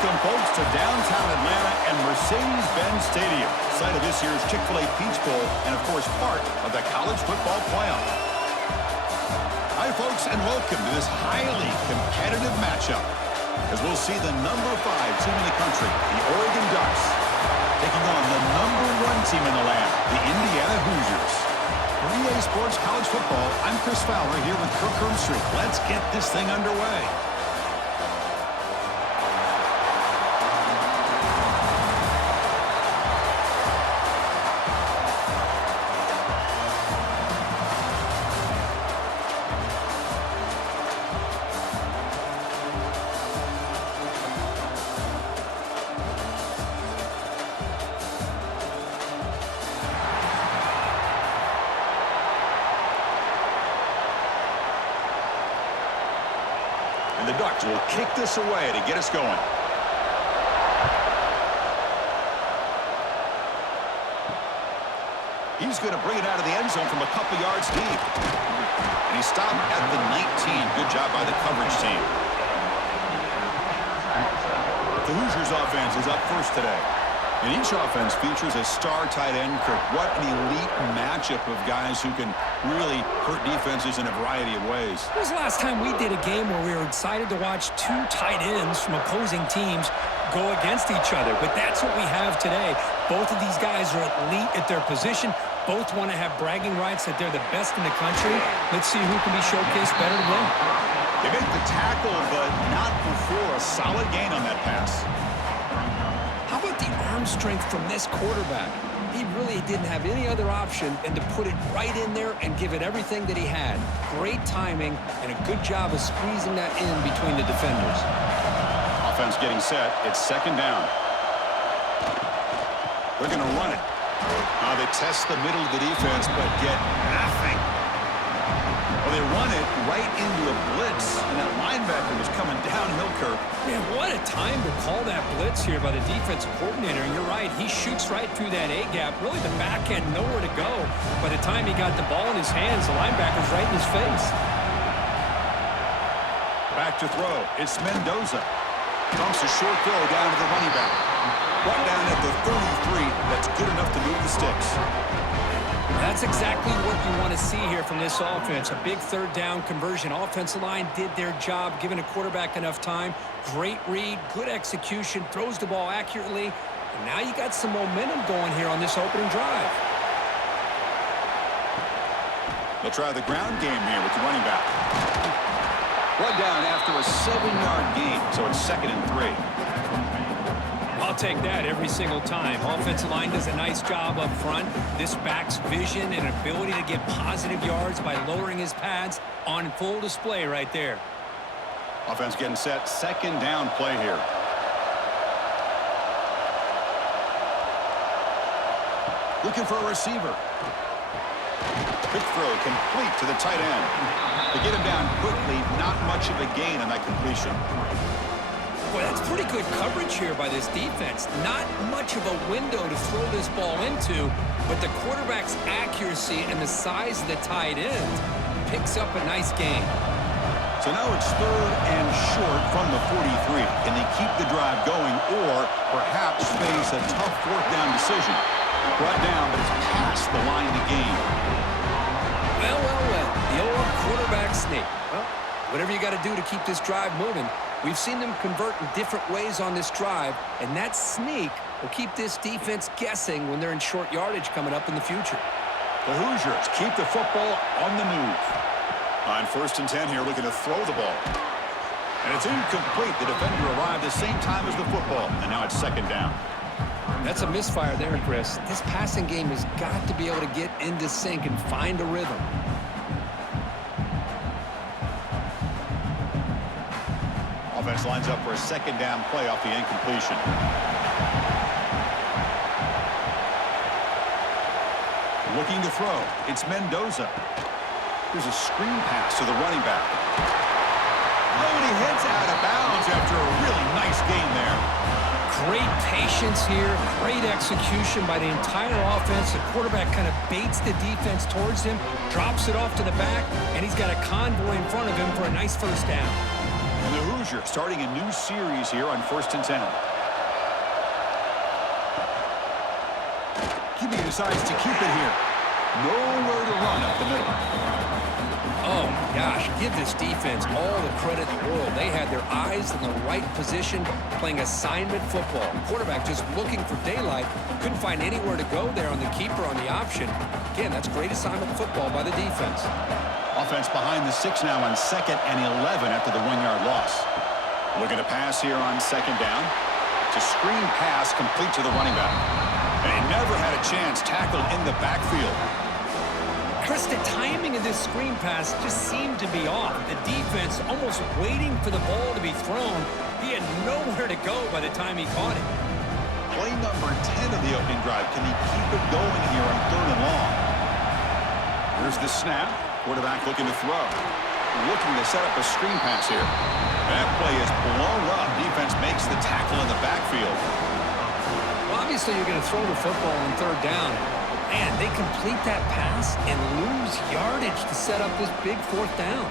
Welcome, folks, to downtown Atlanta and Mercedes-Benz Stadium, site of this year's Chick-fil-A Peach Bowl and, of course, part of the college football playoff. Hi, folks, and welcome to this highly competitive matchup as we'll see the number 5 team in the country, the Oregon Ducks, taking on the number 1 team in the land, the Indiana Hoosiers. For EA Sports College Football, I'm Chris Fowler here with Kirk Hermstreet. Let's get this thing underway. And the Ducks will kick this away to get us going. He's going to bring it out of the end zone from a couple yards deep. And he stopped at the 19. Good job by the coverage team. The Hoosiers offense is up first today. And each offense features a star tight end. Kirk, what an elite matchup of guys who can really hurt defenses in a variety of ways. When was the last time we did a game where we were excited to watch 2 tight ends from opposing teams go against each other? But that's what we have today. Both of these guys are elite at their position. Both want to have bragging rights that they're the best in the country. Let's see who can be showcased better today. They make the tackle, but not before a solid gain on that pass. How about the arm strength from this quarterback? He really didn't have any other option than to put it right in there and give it everything that he had. Great timing and a good job of squeezing that in between the defenders. Offense getting set. It's second down. They're going to run it. They test the middle of the defense, but get nothing. Well, they run it right into a blitz, and that linebacker was coming downhill, Kirk. Man, what a time to call that blitz here by the defensive coordinator. And you're right, he shoots right through that A-gap. Really, the back end, nowhere to go. By the time he got the ball in his hands, the linebacker's right in his face. Back to throw. It's Mendoza. Dumps a short throw down to the running back. Brought down at the 33. That's good enough to move the sticks. That's exactly what you want to see here from this offense. A big third down conversion. Offensive line did their job, giving a quarterback enough time. Great read, good execution, throws the ball accurately. And now you got some momentum going here on this opening drive. They'll try the ground game here with the running back. Brought down after a 7-yard gain, so it's 2nd and 3. I'll take that every single time. Offensive line does a nice job up front. This back's vision and ability to get positive yards by lowering his pads on full display right there. Offense getting set. Second down play here. Looking for a receiver. Quick throw complete to the tight end. They get him down quickly. Not much of a gain on that completion. Boy, that's pretty good coverage here by this defense. Not much of a window to throw this ball into, but the quarterback's accuracy and the size of the tight end picks up a nice gain. So now it's 3rd and short from the 43. Can they keep the drive going or perhaps face a tough 4th down decision? Brought down, but it's past the line to gain. Well. The old quarterback sneak. Well, whatever you got to do to keep this drive moving. We've seen them convert in different ways on this drive, and that sneak will keep this defense guessing when they're in short yardage coming up in the future. The Hoosiers keep the football on the move. On 1st and 10 here, looking to throw the ball. And it's incomplete. The defender arrived the same time as the football, and now it's 2nd down. That's a misfire there, Chris. This passing game has got to be able to get into sync and find a rhythm. Offense lines up for a 2nd down play off the incompletion. Looking to throw. It's Mendoza. There's a screen pass to the running back. Oh, and he heads out of bounds after a really nice gain there. Great patience here. Great execution by the entire offense. The quarterback kind of baits the defense towards him, drops it off to the back, and he's got a convoy in front of him for a nice 1st down. And the Hoosiers Hoosier starting a new series here on 1st and 10. QB decides to keep it here. Nowhere to run up the middle. Oh, gosh, give this defense all the credit in the world. They had their eyes in the right position, playing assignment football. Quarterback just looking for daylight. Couldn't find anywhere to go there on the keeper on the option. Again, that's great assignment football by the defense. Offense behind the 6 now on 2nd and 11 after the 1-yard loss. Looking to pass here on 2nd down. It's a screen pass complete to the running back. And he never had a chance tackled in the backfield. Chris, the timing of this screen pass just seemed to be off. The defense almost waiting for the ball to be thrown. He had nowhere to go by the time he caught it. Play number 10 of the opening drive. Can he keep it going here on 3rd and long? Here's the snap. Quarterback looking to throw. Looking to set up a screen pass here. That play is blown up. Defense makes the tackle in the backfield. Well, obviously, you're going to throw the football on 3rd down. Man, they complete that pass and lose yardage to set up this big 4th down.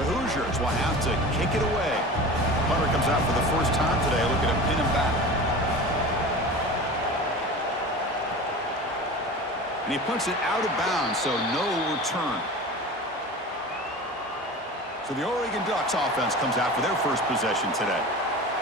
The Hoosiers will have to kick it away. Punter comes out for the first time today, looking to pin him back. And he puts it out of bounds, so no return. So the Oregon Ducks offense comes out for their first possession today.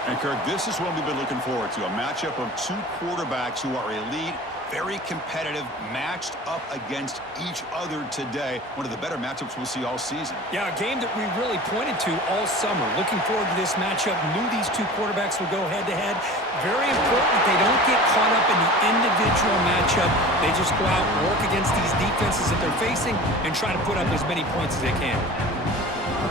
And, Kirk, this is what we've been looking forward to, a matchup of 2 quarterbacks who are elite, very competitive, matched up against each other today. One of the better matchups we'll see all season. Yeah, a game that we really pointed to all summer. Looking forward to this matchup. Knew these 2 quarterbacks would go head-to-head. Very important that they don't get caught up in the individual matchup. They just go out and work against these defenses that they're facing and try to put up as many points as they can.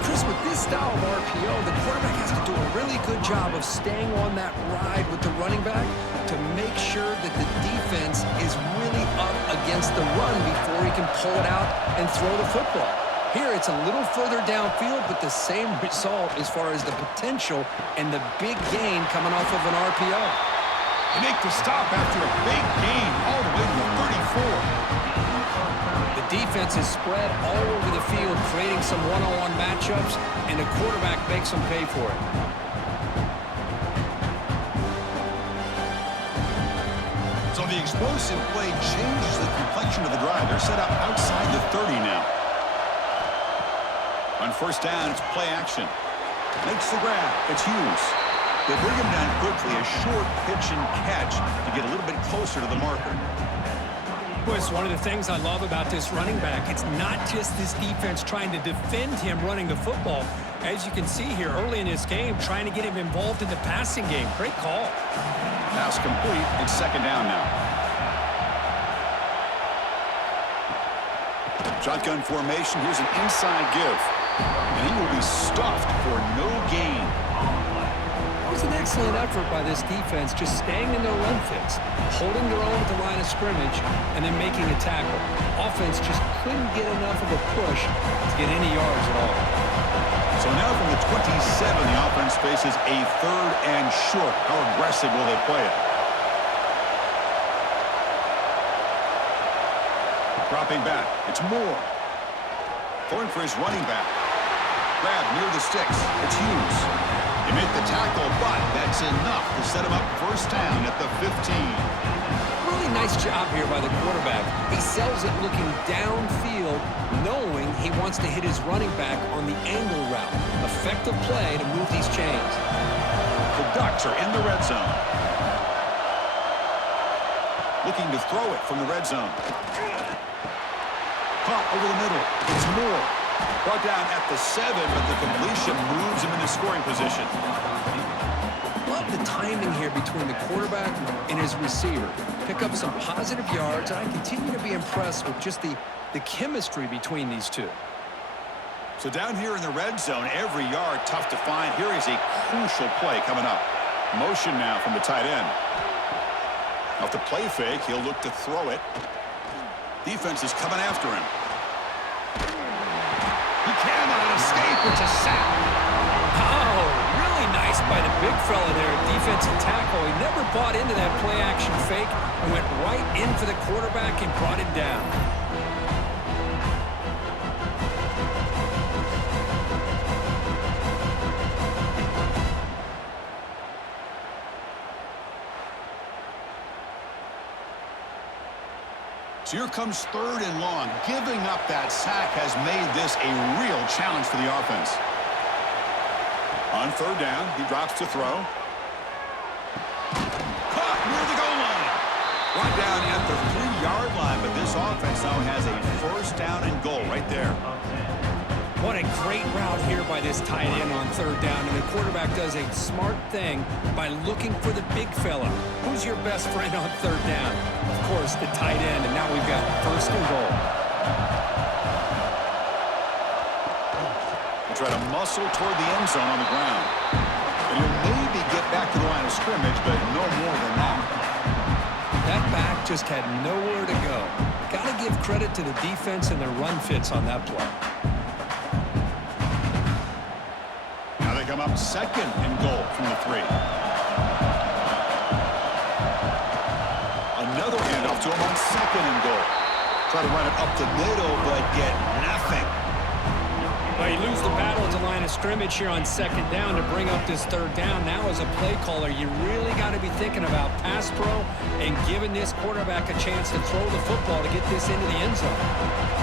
Chris, with this style of RPO, the quarterback has to do a really good job of staying on that ride with the running back to make sure that the defense is really up against the run before he can pull it out and throw the football. Here, it's a little further downfield, but the same result as far as the potential and the big gain coming off of an RPO. They make the stop after a big gain all the way to the 34. The defense is spread all over the field, creating some one-on-one matchups, and the quarterback makes them pay for it. So the explosive play changes the complexion of the drive. They're set up outside the 30 now. On 1st down, it's play action. Makes the grab. It's Hughes. They bring him down quickly, a short pitch and catch to get a little bit closer to the marker. It's one of the things I love about this running back. It's not just this defense trying to defend him running the football. As you can see here early in this game, trying to get him involved in the passing game. Great call. Pass complete. It's 2nd down now. Shotgun formation. Here's an inside give. And he will be stuffed for no gain. It was an excellent effort by this defense, just staying in their run fits, holding their own at the line of scrimmage, and then making a tackle. Offense just couldn't get enough of a push to get any yards at all. So now from the 27, the offense faces a 3rd and short. How aggressive will they play it? Dropping back. It's Moore. Throwing for his running back. Grab near the sticks. It's Hughes. They make the tackle, but that's enough to set him up 1st down at the 15. Really nice job here by the quarterback. He sells it looking downfield, knowing he wants to hit his running back on the angle route. Effective play to move these chains. The Ducks are in the red zone. Looking to throw it from the red zone. Caught over the middle. It's Moore. Brought down at the 7, but the completion moves him into scoring position. Love the timing here between the quarterback and his receiver. Pick up some positive yards, and I continue to be impressed with just the chemistry between these 2. So down here in the red zone, every yard tough to find. Here is a crucial play coming up. Motion now from the tight end. Off the play fake, he'll look to throw it. Defense is coming after him. He cannot escape. It's a sack. Oh, really nice by the big fella there. Defensive tackle. He never bought into that play-action fake and went right in for the quarterback and brought it down. So here comes 3rd and long. Giving up that sack has made this a real challenge for the offense. On 3rd down, he drops to throw. Caught near the goal line. Brought down at the 3-yard line, but this offense now has a 1st down and goal right there. What a great route here by this tight end on 3rd down, and the quarterback does a smart thing by looking for the big fella. Who's your best friend on 3rd down? Of course, the tight end, and now we've got 1st and goal. We'll try to muscle toward the end zone on the ground. And he'll maybe get back to the line of scrimmage, but no more than that. That back just had nowhere to go. Got to give credit to the defense and their run fits on that play. Come up 2nd and goal from the 3. Another handoff to him on 2nd and goal. Try to run it up the middle, but get nothing. Well, you lose the battle at the line of scrimmage here on 2nd down to bring up this 3rd down. Now, as a play caller, you really got to be thinking about pass pro and giving this quarterback a chance to throw the football to get this into the end zone.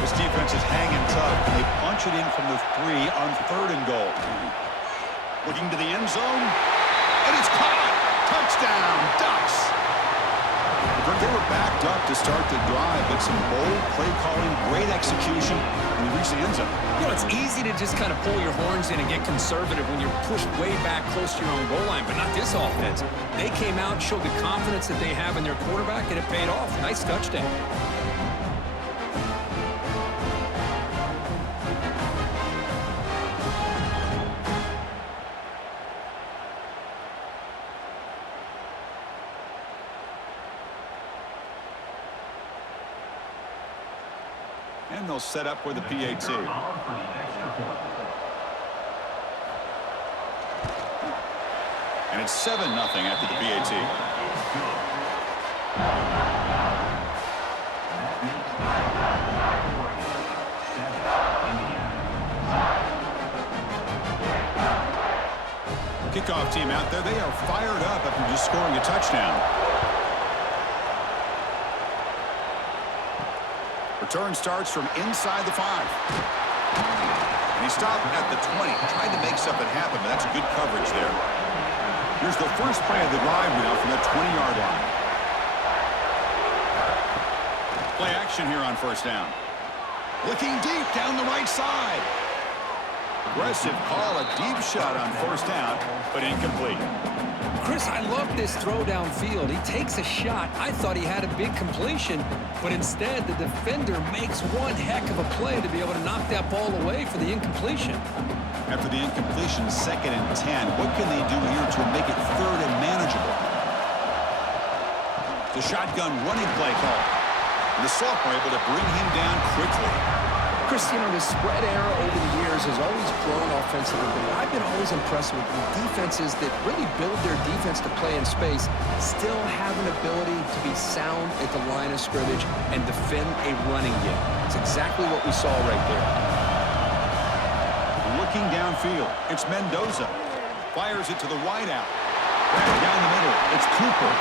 This defense is hanging tough, and they punch it in from the 3 on 3rd and goal. Looking to the end zone, and it's caught. Touchdown, Ducks. They were backed up to start the drive, but some bold play calling, great execution, and they reached the end zone. You know, it's easy to just kind of pull your horns in and get conservative when you're pushed way back close to your own goal line, but not this offense. They came out, showed the confidence that they have in their quarterback, and it paid off. Nice touchdown. And they'll set up with the PAT. And it's 7-0 after the PAT. Kickoff team out there. They are fired up after just scoring a touchdown. Return starts from inside the 5. And he stopped at the 20. Tried to make something happen, but that's good coverage there. Here's the first play of the drive now from the 20-yard line. Play action here on 1st down. Looking deep down the right side. Aggressive call, a deep shot on 1st down, but incomplete. Chris, I love this throw downfield. He takes a shot. I thought he had a big completion, but instead the defender makes one heck of a play to be able to knock that ball away for the incompletion. After the incompletion, 2nd and 10. What can they do here to make it 3rd and manageable? The shotgun running play call. And the sophomore able to bring him down quickly. Chris, you know, the spread era over the years has always grown offensively, but I've been always impressed with defenses that really build their defense to play in space, still have an ability to be sound at the line of scrimmage and defend a running game. It's exactly what we saw right there. Looking downfield, it's Mendoza. Fires it to the wideout. Back down the middle, it's Cooper.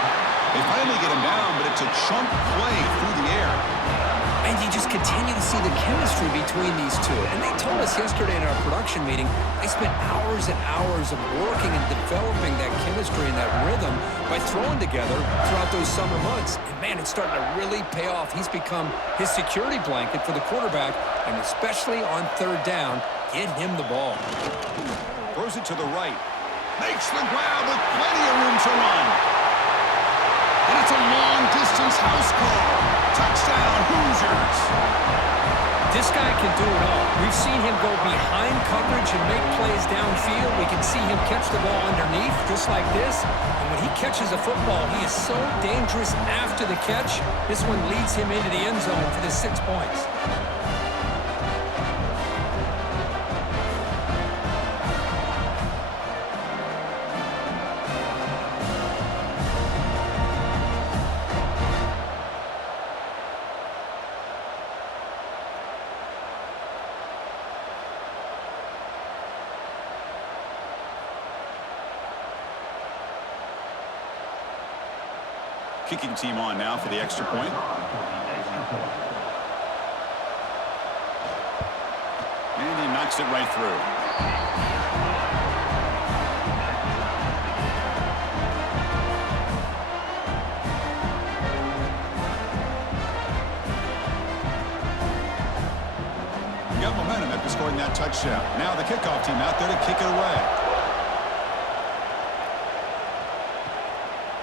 They finally get him down, but it's a chunk play through the air. And you just continue to see the chemistry between these two. And they told us yesterday in our production meeting, they spent hours and hours of working and developing that chemistry and that rhythm by throwing together throughout those summer months. And, man, it's starting to really pay off. He's become his security blanket for the quarterback, and especially on 3rd down, get him the ball. Throws it to the right. Makes the grab with plenty of room to run. And it's a long-distance house call. Touchdown, Hoosiers. This guy can do it all. We've seen him go behind coverage and make plays downfield. We can see him catch the ball underneath, just like this. And when he catches a football, he is so dangerous after the catch. This one leads him into the end zone for the 6 points. Kicking team on now for the extra point. And he knocks it right through. Got momentum after scoring that touchdown. Now the kickoff team out there to kick it away.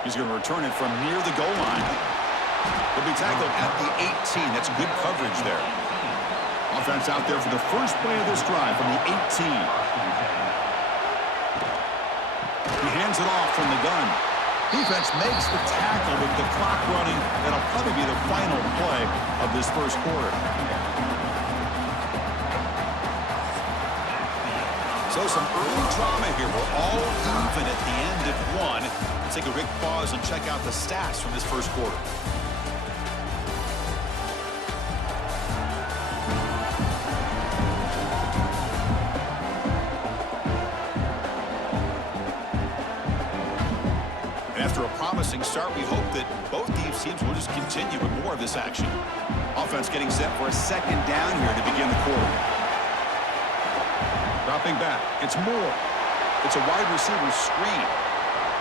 He's going to return it from near the goal line. He'll be tackled at the 18. That's good coverage there. Offense out there for the first play of this drive from the 18. He hands it off from the gun. Defense makes the tackle with the clock running. That'll probably be the final play of this first quarter. So some early drama here. We're all even at the end of one. Let's take a quick pause and check out the stats from this first quarter. And after a promising start, we hope that both these teams will just continue with more of this action. Offense getting set for a second down here to begin the quarter. Dropping back. It's Moore. It's a wide receiver screen.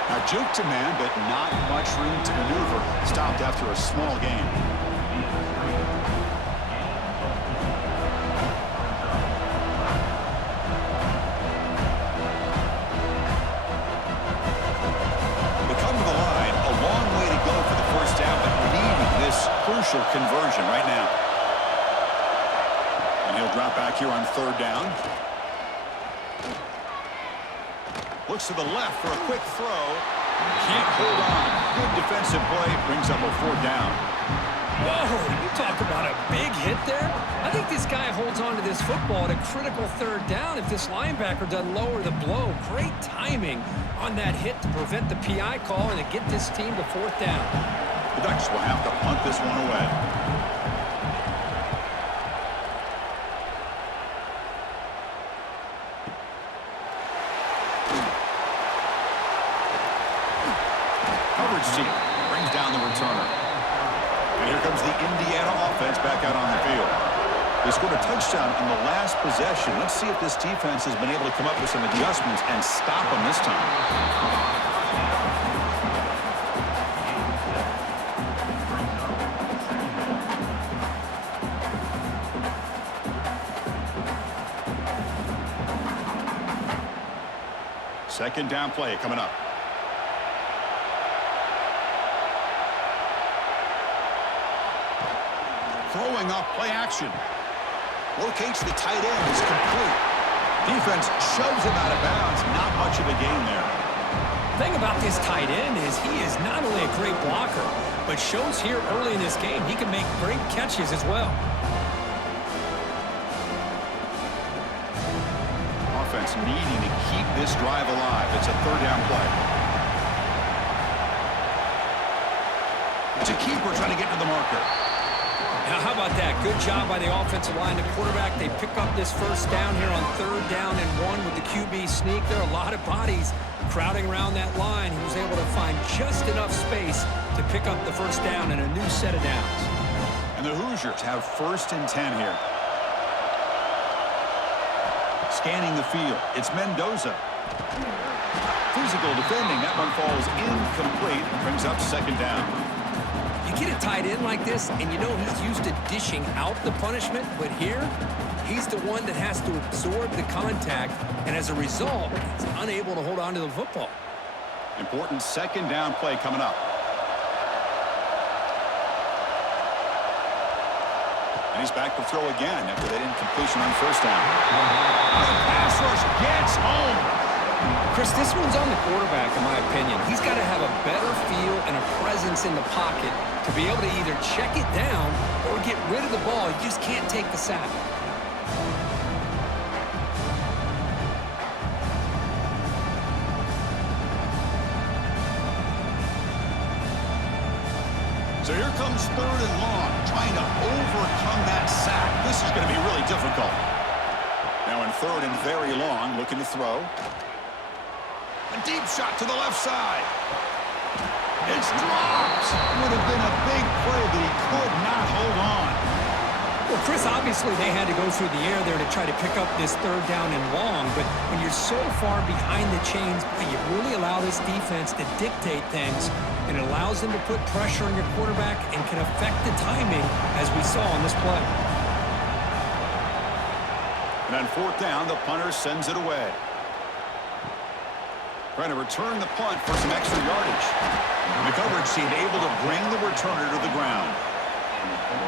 Now juke to man, but not much room to maneuver. Stopped after a small gain. They come to the line. A long way to go for the first down, but needing this crucial conversion right now. And he'll drop back here on third down. Looks to the left for a quick throw. Can't hold on. Good defensive play. Brings up a fourth down. Whoa, you talk about a big hit there. I think this guy holds on to this football at a critical third down if this linebacker doesn't lower the blow. Great timing on that hit to prevent the PI call and to get this team to fourth down. The Ducks will have to punt this one away. Team brings down the returner. And here comes the Indiana offense back out on the field. They scored a touchdown in the last possession. Let's see if this defense has been able to come up with some adjustments and stop them this time. Second down play coming up. Throwing off play action. Locates the tight end. Is complete. Defense shoves him out of bounds. Not much of a gain there. The thing about this tight end is he is not only a great blocker, but shows here early in this game he can make great catches as well. Offense needing to keep this drive alive. It's a third down play. It's a keeper trying to get to the marker. Now, how about that? Good job by the offensive line. The quarterback, they pick up this first down here on third down and one with the QB sneak. There are a lot of bodies crowding around that line. He was able to find just enough space to pick up the first down and a new set of downs. And the Hoosiers have first and 10 here. Scanning the field. It's Mendoza. Physical defending. That one falls incomplete. Brings up second down. You get a tight end like this, and you know he's used to dishing out the punishment, but here, he's the one that has to absorb the contact, and as a result, he's unable to hold on to the football. Important second down play coming up. And he's back to throw again after that incompletion on first down. The pass rush gets home. Chris, this one's on the quarterback, in my opinion. He's got to have a better feel and a presence in the pocket to be able to either check it down or get rid of the ball. You just can't take the sack. So here comes third and long, trying to overcome that sack. This is going to be really difficult. Now in third and very long, looking to throw. A deep shot to the left side. It's dropped. Would have been a big play, but he could not hold on. Well, Chris, obviously they had to go through the air there to try to pick up this third down and long, but when you're so far behind the chains, you really allow this defense to dictate things, and it allows them to put pressure on your quarterback and can affect the timing, as we saw on this play. And on fourth down, the punter sends it away. Trying to return the punt for some extra yardage. The coverage seemed able to bring the returner to the ground.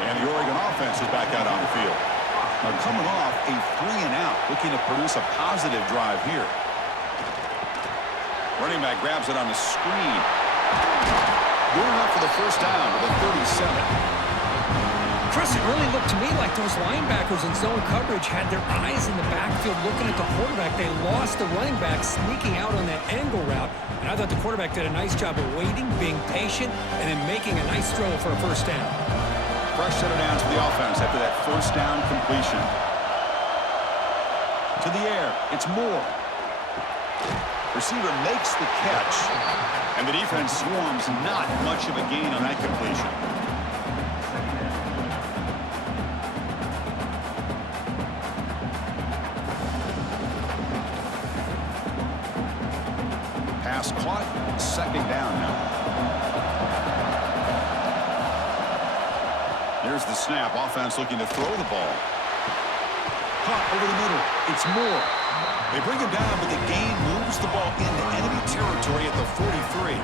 And the Oregon offense is back out on the field. Now coming off a 3-and-out, looking to produce a positive drive here. Running back grabs it on the screen. Going up for the first down with a 37. Chris, it really looked to me like those linebackers in zone coverage had their eyes in the backfield looking at the quarterback. They lost the running back sneaking out on that angle route, and I thought the quarterback did a nice job of waiting, being patient, and then making a nice throw for a first down. Fresh set of downs for the offense after that first down completion. To the air, it's Moore. Receiver makes the catch, and the defense swarms. Not much of a gain on that completion. Pass caught, second down now. Here's the snap. Offense looking to throw the ball. Caught over the middle. It's Moore. They bring him down, but the gain moves the ball into enemy territory at the 43.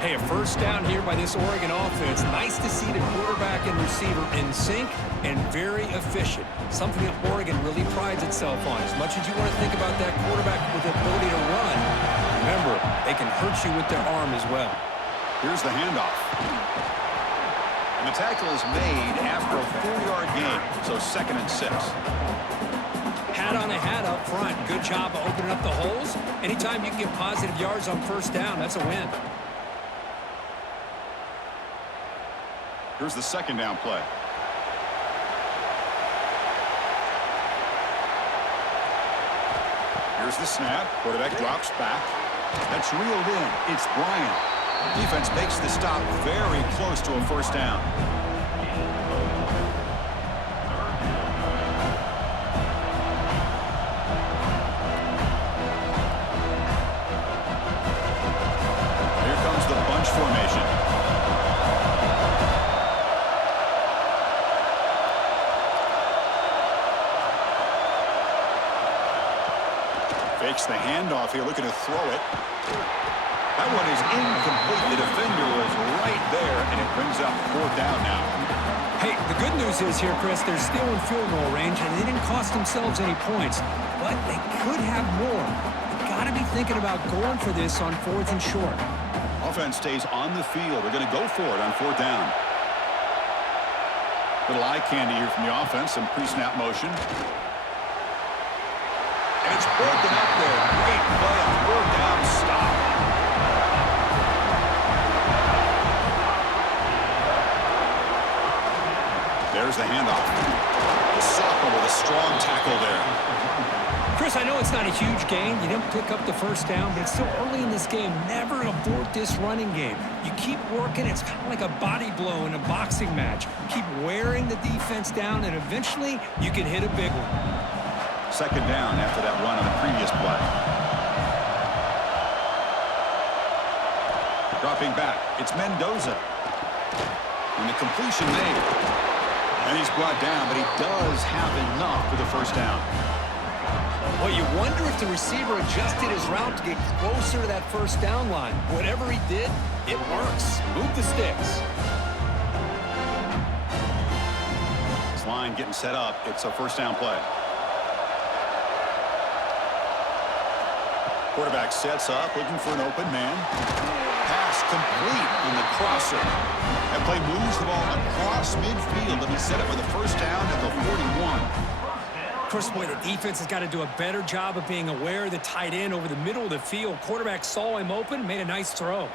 Hey, a first down here by this Oregon offense. Nice to see the quarterback and receiver in sync and very efficient. Something that Oregon really prides itself on. As much as you want to think about that quarterback with the ability to run, remember, they can hurt you with their arm as well. Here's the handoff. And the tackle is made after a 4-yard gain, so 2nd and 6. Hat on a hat up front. Good job of opening up the holes. Anytime you can get positive yards on first down, that's a win. Here's the second down play. Here's the snap. Quarterback drops back. That's reeled in. It's Bryant. Defense makes the stop very close to a first down. Here comes the bunch formation. Fakes the handoff here, looking to throw it. That one is incomplete. The defender was right there, and it brings up fourth down now. Hey, the good news is here, Chris, they're still in field goal range, and they didn't cost themselves any points, but they could have more. You've got to be thinking about going for this on 4th and short. Offense stays on the field. They're going to go for it on 4th down. Little eye candy here from the offense, some pre-snap motion. And it's broken up there. Great play on 4th down stop. There's the handoff. The sophomore with a strong tackle there. Chris, I know it's not a huge gain. You didn't pick up the first down, but it's still early in this game. Never abort this running game. You keep working. It's kind of like a body blow in a boxing match. Keep wearing the defense down, and eventually you can hit a big one. Second down after that run on the previous play. Dropping back. It's Mendoza. And the completion made. And he's brought down, but he does have enough for the first down. Well, you wonder if the receiver adjusted his route to get closer to that first down line. Whatever he did, it works. Move the sticks. This line getting set up. It's a first down play. Quarterback sets up, looking for an open man. Pass complete on the crosser. That play moves the ball across midfield, and he set it for the first down at the 41. Chris, boy, the defense has got to do a better job of being aware of the tight end over the middle of the field. Quarterback saw him open, made a nice throw.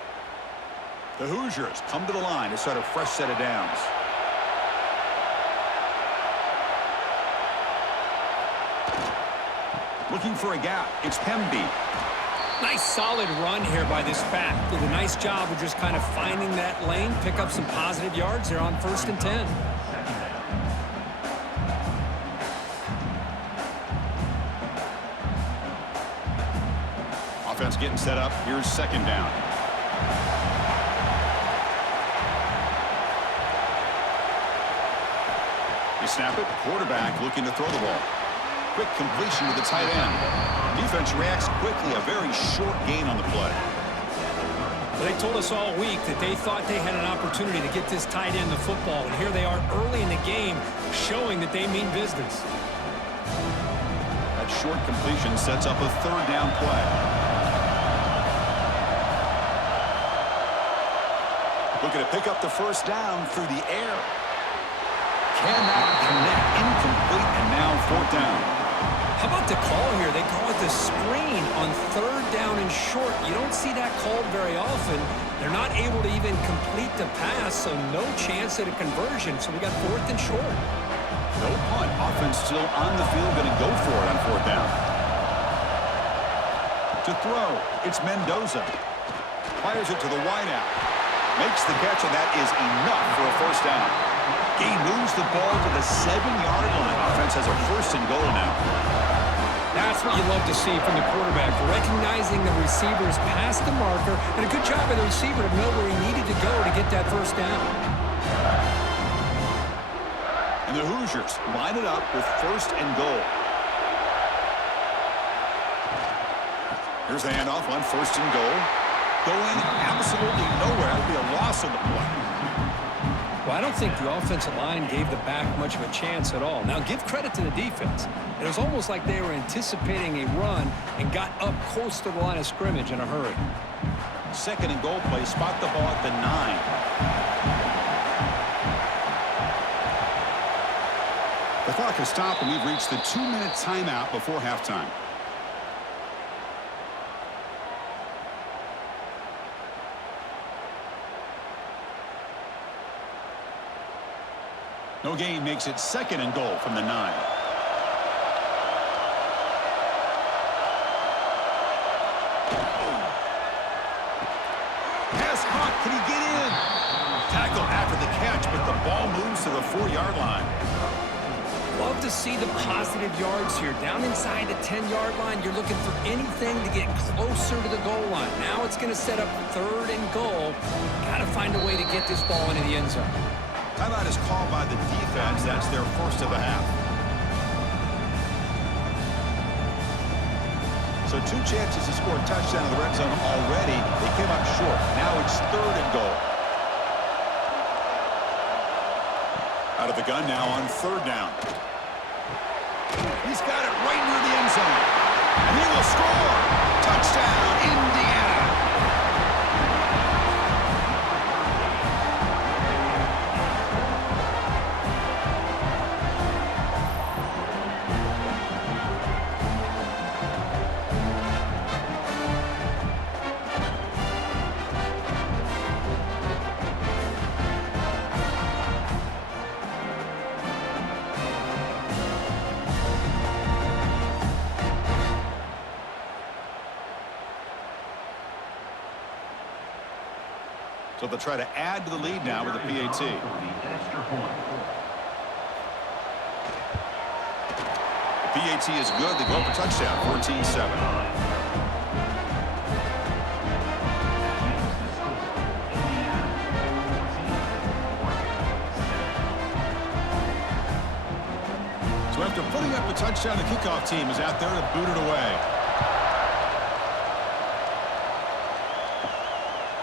The Hoosiers come to the line to start a fresh set of downs. Looking for a gap. It's Hemby. Nice solid run here by this back. Did a nice job of just kind of finding that lane, pick up some positive yards there on 1st and 10. Offense getting set up. Here's 2nd down. You snap it. Quarterback looking to throw the ball. Quick completion to the tight end. Defense reacts quickly. A very short gain on the play. Well, they told us all week that they thought they had an opportunity to get this tight end the football, and here they are early in the game showing that they mean business. That short completion sets up a 3rd down play. Looking to pick up the 1st down through the air. Cannot connect. Incomplete, and now 4th down. How about the call here? They call it the screen on 3rd down and short. You don't see that called very often. They're not able to even complete the pass, so no chance at a conversion. So we got 4th and short. No punt. Offense still on the field, going to go for it on 4th down. To throw, it's Mendoza. Fires it to the wideout. Makes the catch, and that is enough for a 1st down. He moves the ball to the 7-yard line. Offense has a 1st and goal now. That's what you love to see from the quarterback, recognizing the receivers past the marker, and a good job by the receiver to know where he needed to go to get that 1st down. And the Hoosiers line it up with 1st and goal. Here's the handoff on 1st and goal. Going absolutely nowhere. That'll be a loss of the play. Well, I don't think the offensive line gave the back much of a chance at all. Now, give credit to the defense. It was almost like they were anticipating a run and got up close to the line of scrimmage in a hurry. 2nd and goal play. Spot the ball at the 9. The clock has stopped, and we've reached the 2-minute timeout before halftime. No gain makes it 2nd and goal from the 9. Pass caught. Can he get in? Tackle after the catch, but the ball moves to the 4-yard line. Love to see the positive yards here. Down inside the 10-yard line, you're looking for anything to get closer to the goal line. Now it's going to set up 3rd and goal. Got to find a way to get this ball into the end zone. Timeout is called by the defense. That's their 1st of the half. So 2 chances to score a touchdown in the red zone already. They came up short. Now it's 3rd and goal. Out of the gun now on 3rd down. He's got it right near the end zone. And he will score. Touchdown, Indiana. So they'll try to add to the lead now with the PAT. The PAT is good. They go for touchdown, 14-7. So after putting up a touchdown, the kickoff team is out there to boot it away.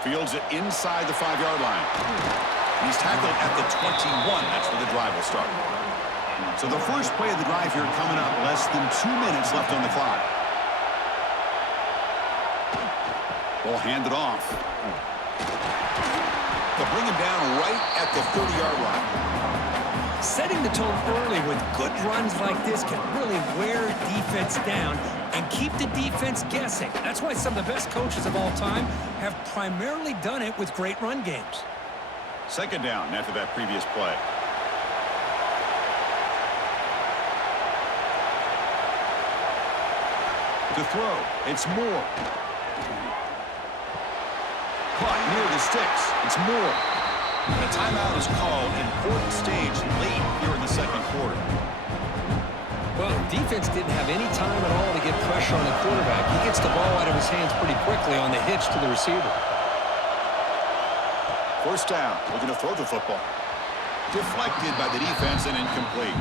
Fields it inside the 5-yard line. And he's tackled at the 21. That's where the drive will start. So the first play of the drive here coming up. Less than 2 minutes left on the clock. Ball handed off. They'll bring him down right at the 30-yard line. Setting the tone early with good runs like this can really wear defense down and keep the defense guessing. That's why some of the best coaches of all time have primarily done it with great run games. 2nd down after that previous play. To throw, it's Moore. the sticks. It's Moore. And a timeout is called. Important stage late here in the second quarter. Well, defense didn't have any time at all to get pressure on the quarterback. He gets the ball out of his hands pretty quickly on the hitch to the receiver. First down, looking to throw the football. Deflected by the defense and incomplete.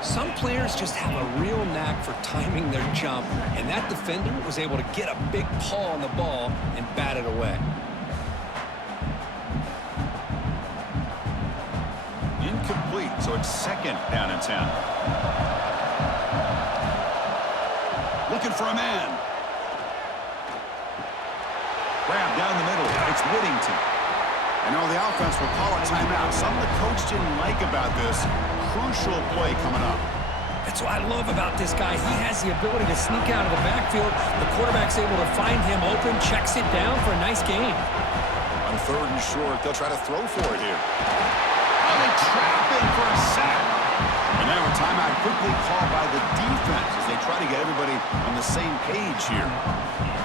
Some players just have a real knack for timing their jump, and that defender was able to get a big paw on the ball and bat it away. Incomplete, so it's second down and 10. Looking for a man. Grab down the middle. It's Whittington. I know the offense will call a timeout. Something the coach didn't like about this. Crucial play coming up. That's what I love about this guy. He has the ability to sneak out of the backfield. The quarterback's able to find him open, checks it down for a nice gain. On third and short, they'll try to throw for it here. Oh, they trap him for a sack. And now a timeout quickly called by the defense as they try to get everybody on the same page here.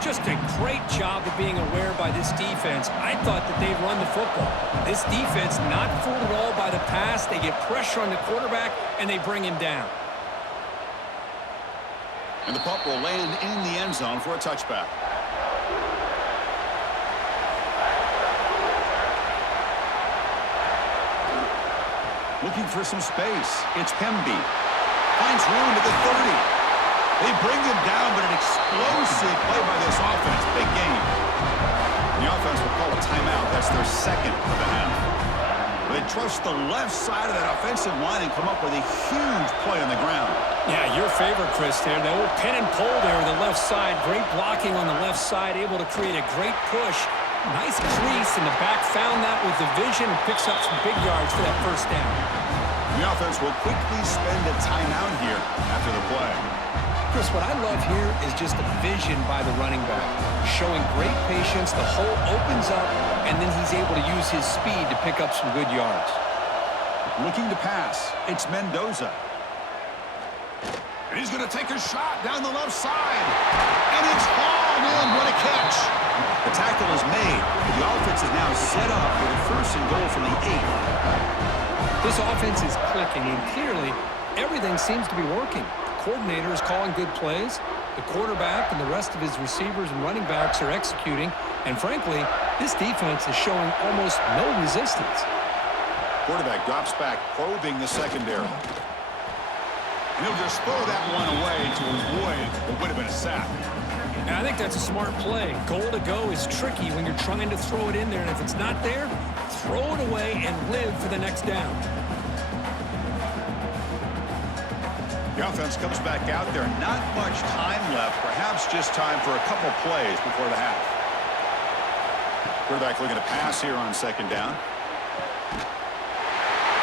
Just a great job of being aware by this defense. I thought that they'd run the football. This defense not fooled at all by the pass. They get pressure on the quarterback, and they bring him down. And the punt will land in the end zone for a touchback. Looking for some space. It's Pemby. Finds room at the 30. They bring him down, but an explosive play by this offense. Big game. The offense will call a timeout. That's their second of the half. They trust the left side of that offensive line and come up with a huge play on the ground. Yeah, your favorite, Chris, there. The old pin and pull there on the left side. Great blocking on the left side, able to create a great push. Nice crease in the back. Found that with the vision and picks up some big yards for that first down. The offense will quickly spend a timeout here after the play. Chris, what I love here is just the vision by the running back. Showing great patience, the hole opens up, and then he's able to use his speed to pick up some good yards. Looking to pass, it's Mendoza. And he's going to take a shot down the left side. And it's hauled in. What a catch. The tackle is made. The offense is now set up with a first and goal from the 8. This offense is clicking, and clearly everything seems to be working. Coordinator is calling good plays. The quarterback and the rest of his receivers and running backs are executing. And frankly, this defense is showing almost no resistance. Quarterback drops back, probing the secondary. And he'll just throw that one away to avoid what would have been a sack. And I think that's a smart play. Goal to go is tricky when you're trying to throw it in there. And if it's not there, throw it away and live for the next down. The offense comes back out there. Not much time left. Perhaps just time for a couple plays before the half. Quarterback looking to pass here on second down.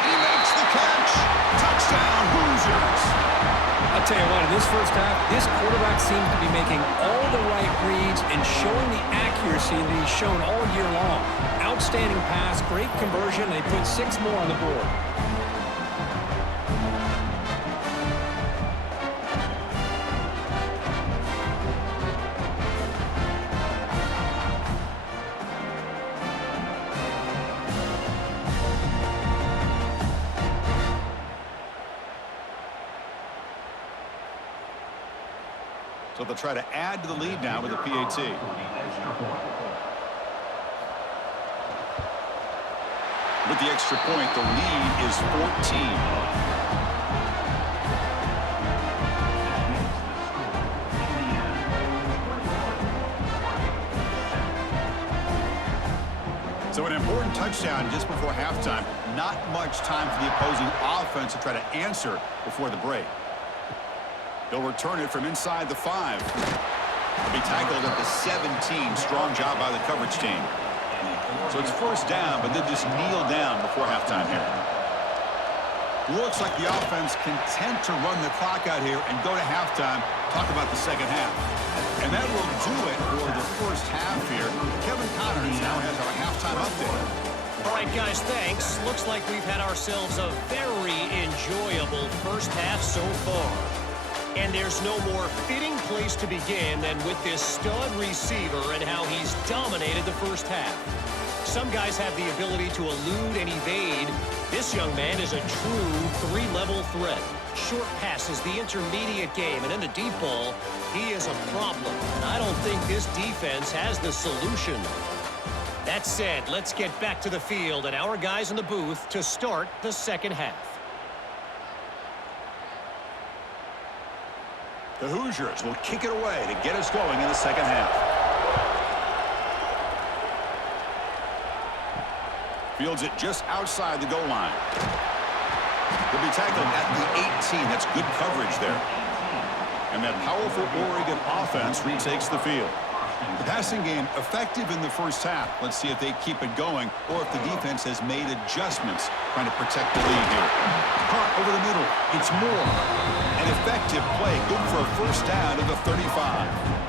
He makes the catch. Touchdown, Hoosiers. I'll tell you what, in this first half, this quarterback seems to be making all the right reads and showing the accuracy that he's shown all year long. Outstanding pass, great conversion. They put 6 more on the board. So they'll try to add to the lead now with a PAT. With the extra point, the lead is 14. So an important touchdown just before halftime. Not much time for the opposing offense to try to answer before the break. They'll return it from inside the 5. They'll be tackled at the 17. Strong job by the coverage team. So it's first down, but they'll just kneel down before halftime here. Looks like the offense content to run the clock out here and go to halftime. Talk about the second half. And that will do it for the first half here. Kevin Connors now has our halftime update. All right, guys, thanks. Looks like we've had ourselves a very enjoyable first half so far. And there's no more fitting place to begin than with this stud receiver and how he's dominated the first half. Some guys have the ability to elude and evade. This young man is a true three-level threat. Short passes, the intermediate game, and in the deep ball, he is a problem. And I don't think this defense has the solution. That said, let's get back to the field and our guys in the booth to start the second half. The Hoosiers will kick it away to get us going in the second half. Fields it just outside the goal line. He'll be tackled at the 18. That's good coverage there. And that powerful Oregon offense retakes the field. The passing game effective in the first half. Let's see if they keep it going or if the defense has made adjustments trying to protect the lead here. Caught over the middle. It's Moore. An effective play. Good for a first down to the 35.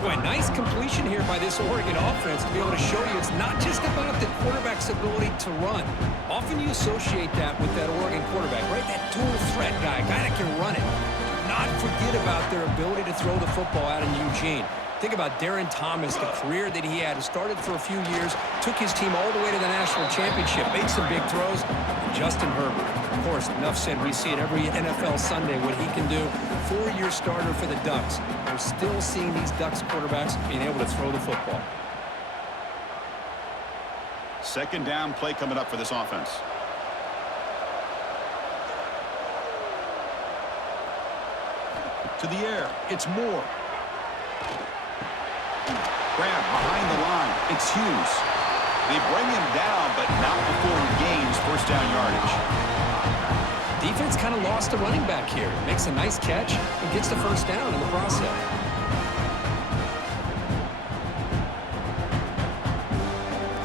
Boy, nice completion here by this Oregon offense to be able to show you it's not just about the quarterback's ability to run. Often you associate that with that Oregon quarterback, right? That dual threat guy that can run it. Do not forget about their ability to throw the football out in Eugene. Think about Darren Thomas, the career that he had. He started for a few years, took his team all the way to the national championship, made some big throws. And Justin Herbert, of course, enough said, we see it every NFL Sunday what he can do. 4-year starter for the Ducks. We're still seeing these Ducks quarterbacks being able to throw the football. Second down play coming up for this offense. To the air, it's Moore. Grab behind the line. It's Hughes. They bring him down, but not before he gains first down yardage. Defense kind of lost a running back here. Makes a nice catch and gets the first down in the process.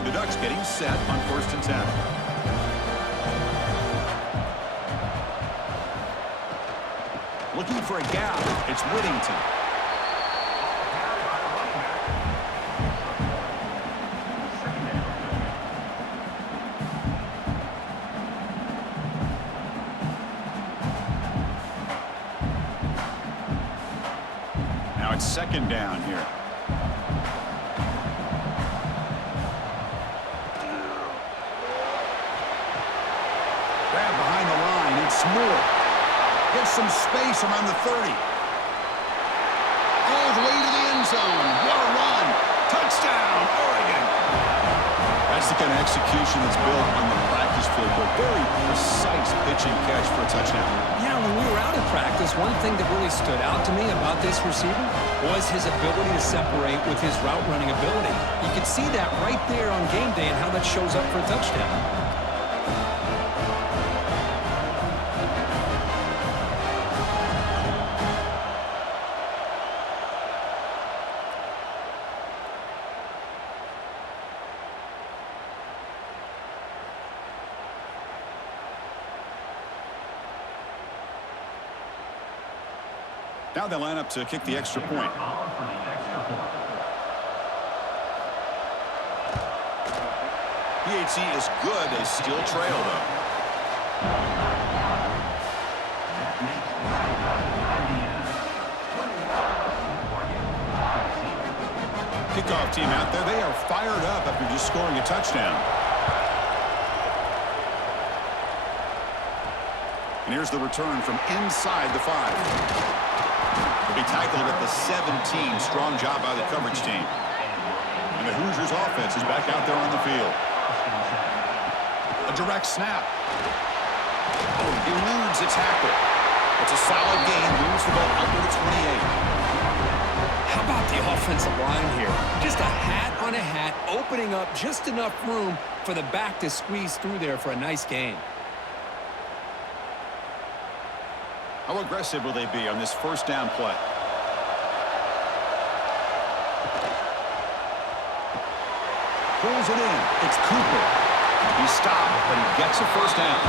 The Ducks getting set on 1st and 10. Looking for a gap. It's Whittington. It's second down here. Grab behind the line. It's Moore. Gets some space around the 30. All the way to the end zone. What a run. Touchdown, Oregon. That's the kind of execution that's built on the practice field. A very precise pitch and catch for a touchdown. Yeah, when we were out in practice, one thing that really stood out to me about this receiver was his ability to separate with his route running ability. You could see that right there on game day and how that shows up for a touchdown. Now they line up to kick the extra point. PHC is good. They still trail, though. Kickoff team out there. They are fired up after just scoring a touchdown. And here's the return from inside the 5. Be tackled at the 17. Strong job by the coverage team. And the Hoosiers offense is back out there on the field. A direct snap. Eludes a tackle. It's a solid gain. Moves the ball up to the 28. How about the offensive line here? Just a hat on a hat, opening up just enough room for the back to squeeze through there for a nice gain. How aggressive will they be on this first down play? Pulls it in. It's Cooper. He stopped, but he gets a first down.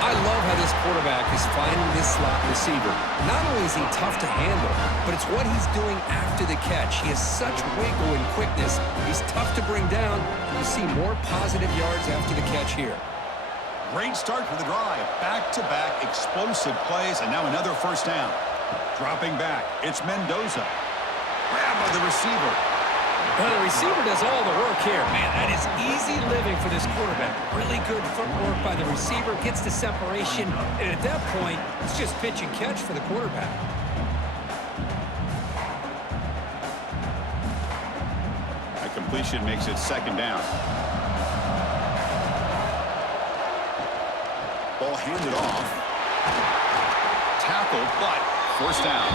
I love how this quarterback is finding this slot receiver. Not only is he tough to handle, but it's what he's doing after the catch. He has such wiggle and quickness. He's tough to bring down. And you see more positive yards after the catch here. Great start for the drive. Back-to-back explosive plays, and now another first down. Dropping back, it's Mendoza. Grabbed by the receiver. Well, the receiver does all the work here. Man, that is easy living for this quarterback. Really good footwork by the receiver, gets the separation, and at that point, it's just pitch and catch for the quarterback. A completion makes it second down. Ball handed off. Tackled, but first down.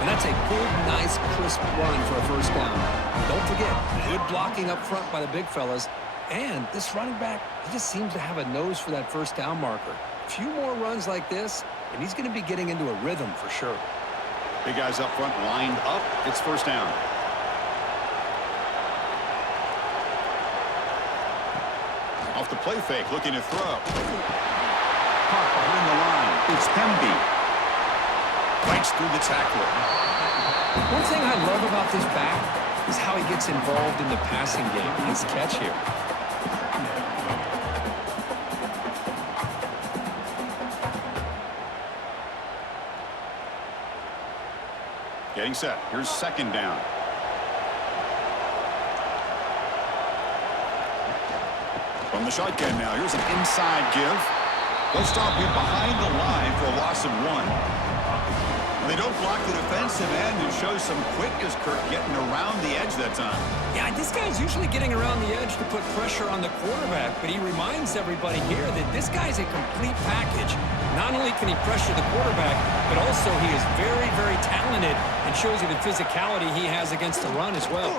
And that's a good, nice, crisp run for a first down. Don't forget, good blocking up front by the big fellas. And this running back, he just seems to have a nose for that first down marker. A few more runs like this, and he's going to be getting into a rhythm for sure. Big guys up front lined up. It's first down. Off the play fake, looking to throw. Caught behind the line. It's Hemby. Breaks through the tackler. One thing I love about this back is how he gets involved in the passing game. Nice catch here. Getting set. Here's second down. From the shotgun now. Here's an inside give. They'll stop him behind the line for a loss of 1. They don't block the defensive end and show some quickness, Kirk, getting around the edge that time. Yeah, this guy's usually getting around the edge to put pressure on the quarterback, but he reminds everybody here that this guy's a complete package. Not only can he pressure the quarterback, but also he is very, very talented and shows you the physicality he has against the run as well.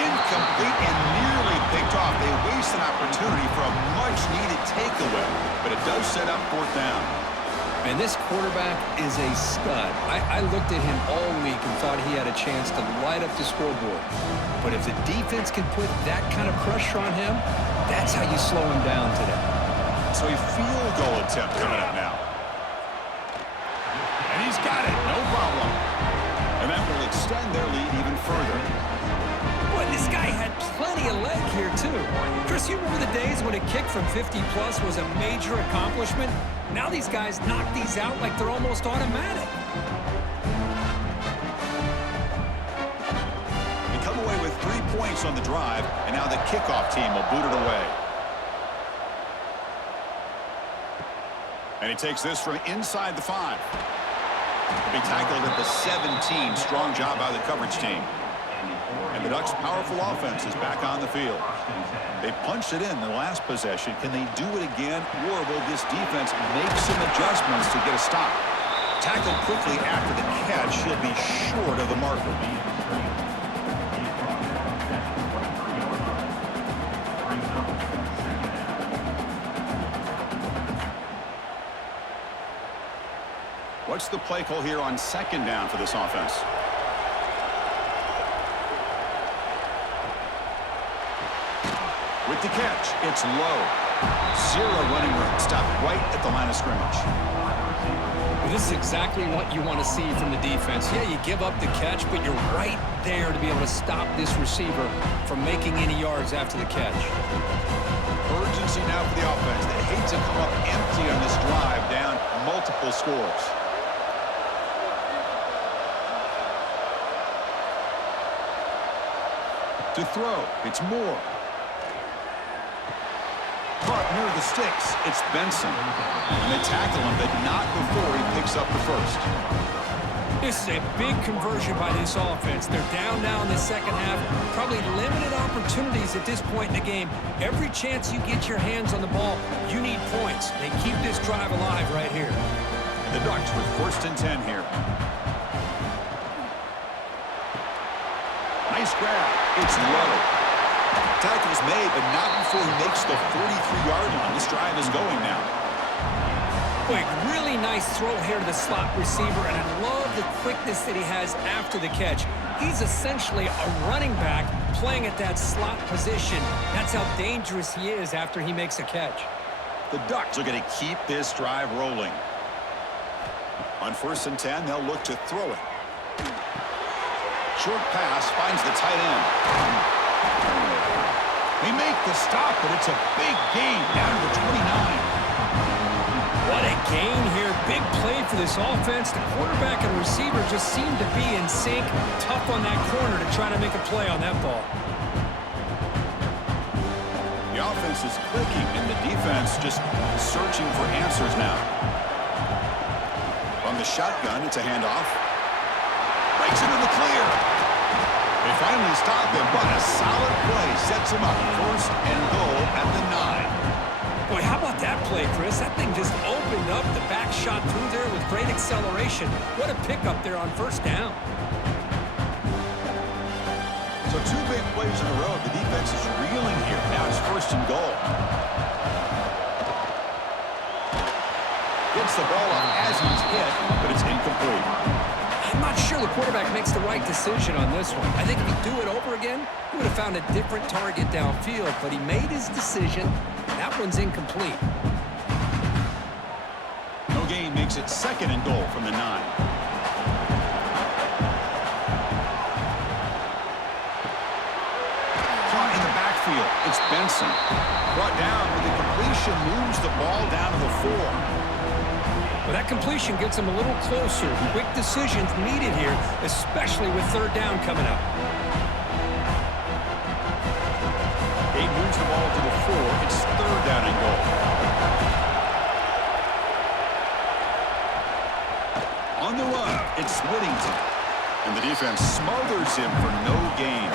Incomplete and nearly picked off. They waste an opportunity for a much-needed takeaway, but it does set up fourth down. And this quarterback is a stud. I looked at him all week and thought he had a chance to light up the scoreboard. But if the defense can put that kind of pressure on him, that's how you slow him down today. So a field goal attempt coming up now. And he's got it, no problem. And that will extend their lead even further. Boy, this guy had plenty of leg here, too. Chris, you remember the days when a kick from 50-plus was a major accomplishment? Now these guys knock these out like they're almost automatic. They come away with 3 points on the drive, and now the kickoff team will boot it away. And he takes this from inside the 5. He'll be tackled at the 17. Strong job by the coverage team. And the Ducks' powerful offense is back on the field. They punched it in the last possession. Can they do it again, or will this defense make some adjustments to get a stop? Tackled quickly after the catch. He'll be short of the marker. What's the play call here on second down for this offense? With the catch, it's low. 0 running room. Stopped right at the line of scrimmage. Well, this is exactly what you want to see from the defense. Yeah, you give up the catch, but you're right there to be able to stop this receiver from making any yards after the catch. Urgency now for the offense. They hate to come up empty on this drive, down multiple scores. To throw, it's Moore. Caught near the sticks. It's Benson. And they tackle him, but not before he picks up the first. This is a big conversion by this offense. They're down now in the second half. Probably limited opportunities at this point in the game. Every chance you get your hands on the ball, you need points. They keep this drive alive right here. And the Ducks with first and 10 here. Nice grab. It's low. Tackle's made, but not before he makes the 43-yard line. This drive is going now. Quick, really nice throw here to the slot receiver, and I love the quickness that he has after the catch. He's essentially a running back playing at that slot position. That's how dangerous he is after he makes a catch. The Ducks are going to keep this drive rolling. On first and 10, they'll look to throw it. Short pass finds the tight end. They make the stop, but it's a big gain down to the 29. What a gain here. Big play for this offense. The quarterback and receiver just seem to be in sync. Tough on that corner to try to make a play on that ball. The offense is clicking, and the defense just searching for answers now. From the shotgun, it's a handoff. Breaks into the clear. They finally stop him, but a solid play sets him up. First and goal at the 9. Boy, how about that play, Chris? That thing just opened up. The back shot through there with great acceleration. What a pickup there on first down. So 2 big plays in a row. The defense is reeling here. Now it's first and goal. Gets the ball up as he's hit, but it's incomplete. I'm not sure the quarterback makes the right decision on this one. I think if he'd do it over again, he would have found a different target downfield, but he made his decision. That one's incomplete. No gain makes it second and goal from the 9. Caught in the backfield. It's Benson. Brought down with the completion, moves the ball down to the 4. Well, that completion gets him a little closer. Quick decisions needed here, especially with third down coming up. He moves the ball to the 4. It's third down and goal. On the run, it's Whittington. And the defense smothers him for no gain.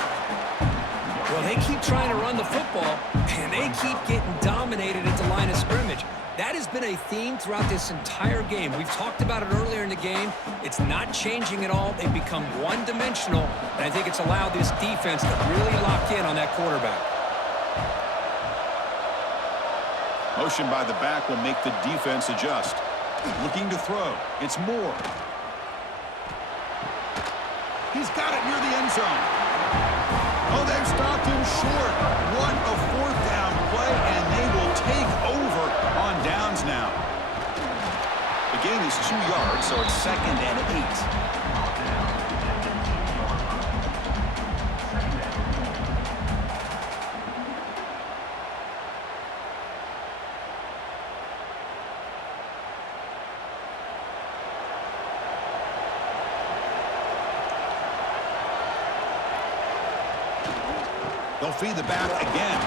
Well, they keep trying to run the football, and they keep getting dominated at the line of scrimmage. That has been a theme throughout this entire game. We've talked about it earlier in the game. It's not changing at all. They've become one-dimensional, and I think it's allowed this defense to really lock in on that quarterback. Motion by the back will make the defense adjust. Looking to throw. It's Moore. He's got it near the end zone. Oh, they've stopped him short. What a fourth down play, and they will take over on downs now. The gain is 2 yards, so it's second and 8. They'll feed the back again.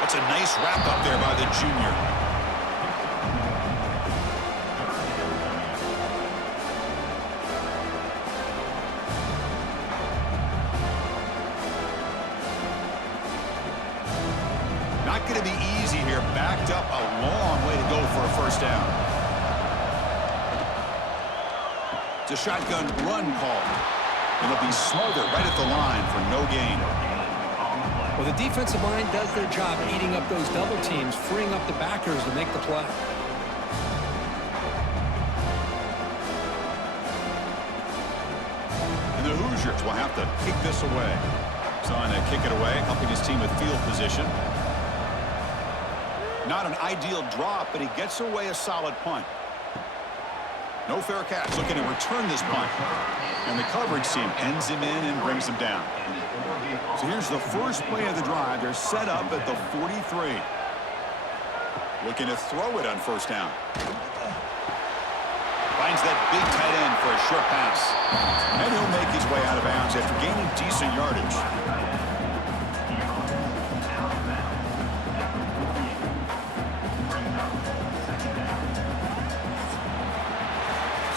That's a nice wrap up there by the junior. Not going to be easy here. Backed up a long way to go for a first down. It's a shotgun run call. And they'll be smothered right at the line for no gain. Well, the defensive line does their job eating up those double teams, freeing up the backers to make the play. And the Hoosiers will have to kick this away. Trying to kick it away, helping his team with field position. Not an ideal drop, but he gets away a solid punt. No fair catch, looking to return this punt. And the coverage team ends him in and brings him down. So here's the first play of the drive. They're set up at the 43. Looking to throw it on first down. Finds that big tight end for a short pass. And he'll make his way out of bounds after gaining decent yardage.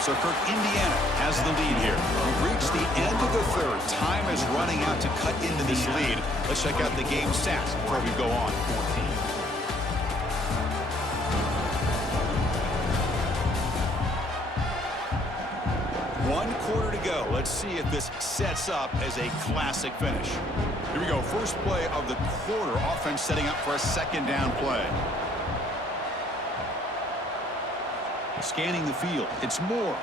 So Kirk, Indiana has the lead here. We've reached the end of the third. Time is running out to cut into this lead. Let's check out the game stats before we go on. One quarter to go. Let's see if this sets up as a classic finish. Here we go. First play of the quarter. Offense setting up for a second down play. Scanning the field. It's Moore.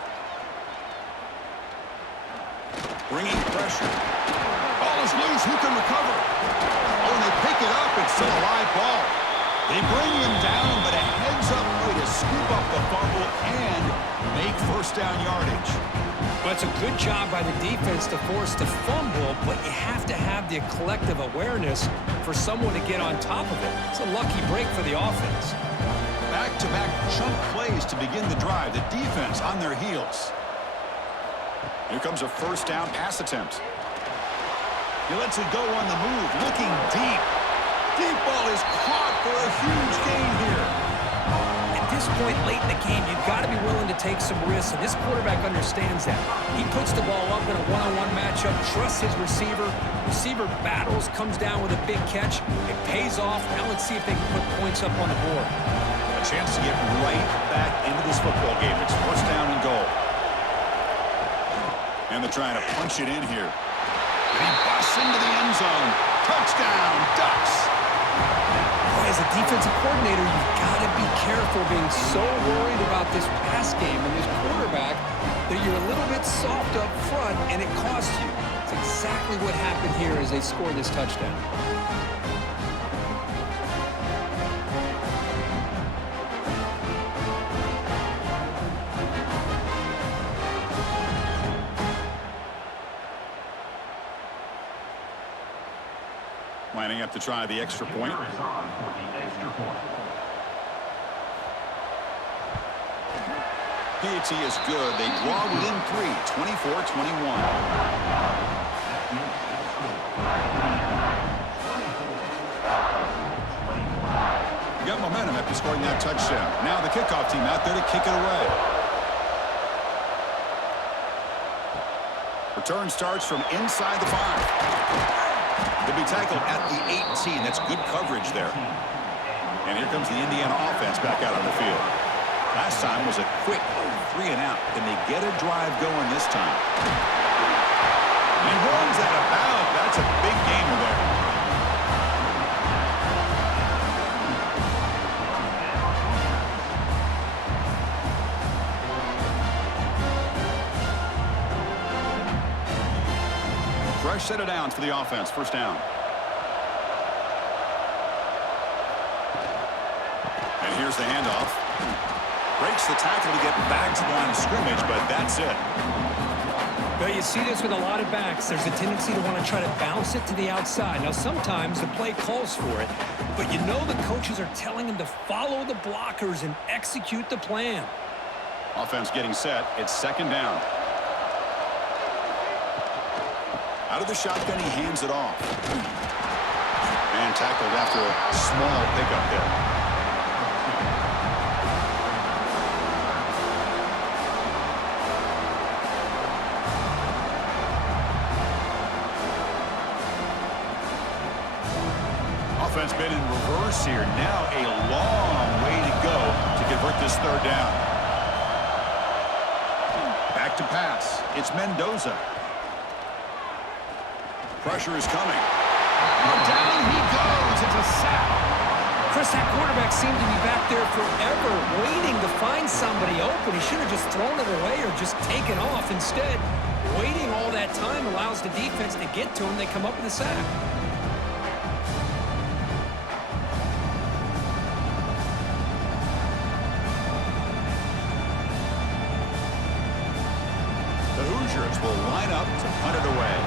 Bringing pressure. Ball is loose. Who can recover? Oh, and they pick it up. It's still a live ball. They bring him down, but a heads-up way to scoop up the fumble and make first down yardage. Well, it's a good job by the defense to force the fumble, but you have to have the collective awareness for someone to get on top of it. It's a lucky break for the offense. Back back-to-back chunk plays to begin the drive. The defense on their heels. Here comes a first down pass attempt. He lets it go on the move, looking deep. Deep ball is caught for a huge gain here. At this point late in the game, you've got to be willing to take some risks, and this quarterback understands that. He puts the ball up in a one-on-one matchup, trusts his receiver. Receiver battles, comes down with a big catch. It pays off. Now let's see if they can put points up on the board. A chance to get right back into this football game. It's first down and goal. And they're trying to punch it in here. And he busts into the end zone. Touchdown, Ducks. Boy, as a defensive coordinator, you've got to be careful being so worried about this pass game and this quarterback that you're a little bit soft up front, and it costs you. It's exactly what happened here as they scored this touchdown. Lining up to try the extra point. PAT is good. They draw within 3, 24-21. You got momentum after scoring that touchdown. Now the kickoff team out there to kick it away. Return starts from inside the 5. They'll be tackled at the 18. That's good coverage there. And here comes the Indiana offense back out on the field. Last time was a quick 3 and out. Can they get a drive going this time? And he runs out of bounds. That's a big gainer there. Fresh set of downs for the offense. First down. And here's the handoff. Breaks the tackle to get back to the line of scrimmage, but that's it. Well, you see this with a lot of backs. There's a tendency to want to try to bounce it to the outside. Now, sometimes the play calls for it, but you know the coaches are telling him to follow the blockers and execute the plan. Offense getting set. It's second down. Out of the shotgun, he hands it off. And tackled after a small pickup there. Offense been in reverse here. Now a long way to go to convert this third down. Back to pass. It's Mendoza. Pressure is coming. Oh, down he goes. It's a sack. Chris, that quarterback seemed to be back there forever, waiting to find somebody open. He should have just thrown it away or just taken off. Instead, waiting all that time allows the defense to get to him. They come up with a sack. The Hoosiers will line up to punt it away.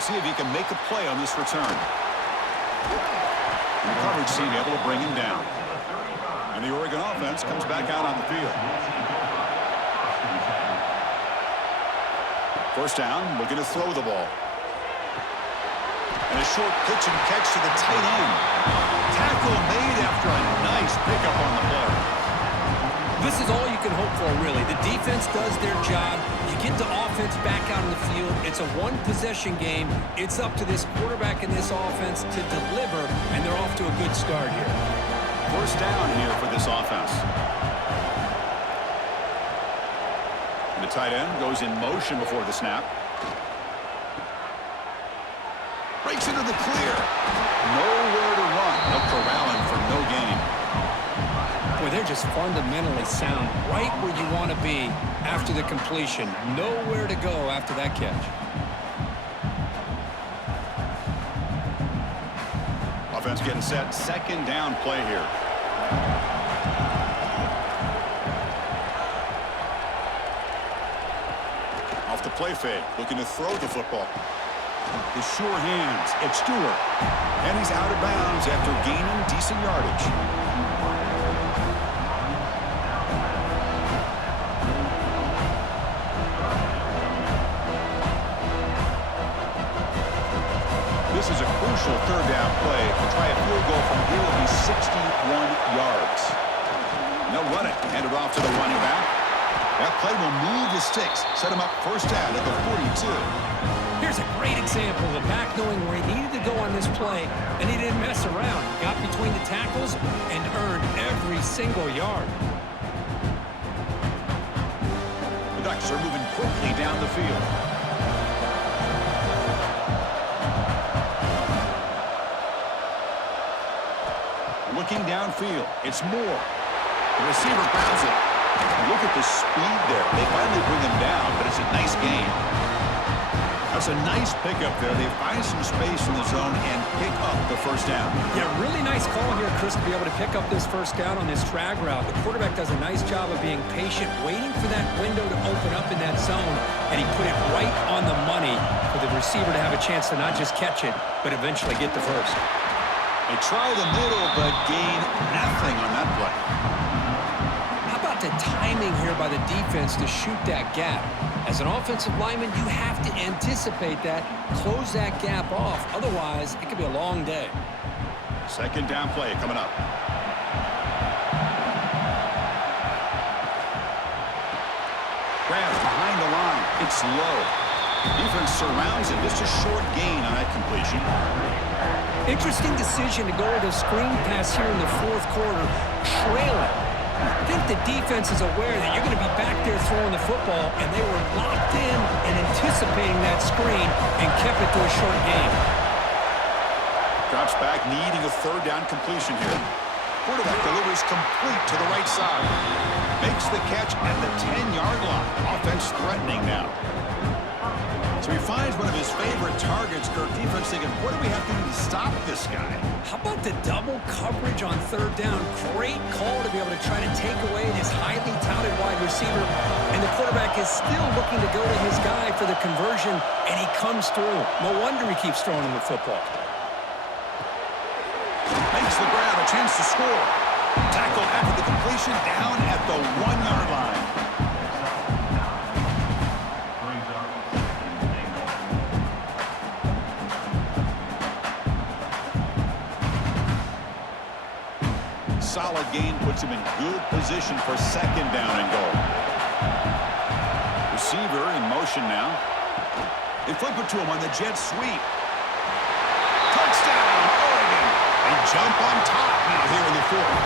See if he can make a play on this return. And the coverage team able to bring him down. And the Oregon offense comes back out on the field. First down, looking to throw the ball. And a short pitch and catch to the tight end. Tackle made after a nice pickup on the play. This is all you can hope for, really. The defense does their job. You get the offense back out on the field. It's a one-possession game. It's up to this quarterback and this offense to deliver, and they're off to a good start here. First down here for this offense. And the tight end goes in motion before the snap. Breaks into the clear. Nowhere to run. No corralling for no gain. Boy, they're just fundamentally sound, right where you want to be after the completion. Nowhere to go after that catch. Offense getting set. Second down play here. Off the play fake, looking to throw the football. His sure hands. It's Stewart. And he's out of bounds after gaining decent yardage. This is a crucial third down play to try a field goal from here will be 61 yards. They'll run it. Hand it off to the running back. That play will move the Stix. Set him up first down at the 42. Here's a great example of a back knowing where he needed to go on this play, and he didn't mess around. Got between the tackles and earned every single yard. The Ducks are moving quickly down the field. Looking downfield, it's Moore. The receiver grabs it. Look at the speed there. They finally bring him down, but it's a nice gain. That's a nice pickup there. They find some space in the zone and pick up the first down. Yeah, really nice call here, Chris, to be able to pick up this first down on this drag route. The quarterback does a nice job of being patient, waiting for that window to open up in that zone, and he put it right on the money for the receiver to have a chance to not just catch it, but eventually get the first. They try the middle, but gain nothing on that play. How about the timing here by the defense to shoot that gap? As an offensive lineman, you have to anticipate that, close that gap off. Otherwise, it could be a long day. Second down play coming up. Grab behind the line. It's low. Defense surrounds him. Just a short gain on that completion. Interesting decision to go with a screen pass here in the fourth quarter, trailing. I think the defense is aware that you're going to be back there throwing the football, and they were locked in and anticipating that screen and kept it to a short game. Drops back, needing a third down completion here. Quarterback delivers complete to the right side. Makes the catch at the 10-yard line. Offense threatening now. So he finds one of his favorite targets. Kirk, defense thinking, what do we have to do to stop this guy? How about the double coverage on third down? Great call to be able to try to take away this highly touted wide receiver. And the quarterback is still looking to go to his guy for the conversion, and he comes through. No wonder he keeps throwing him the football. Makes the grab, a chance to score. Tackle after the completion, down at the 1-yard line. Solid gain puts him in good position for second down and goal. Receiver in motion now. They flip it to him on the jet sweep. Touchdown, Oregon. They jump on top now here in the fourth.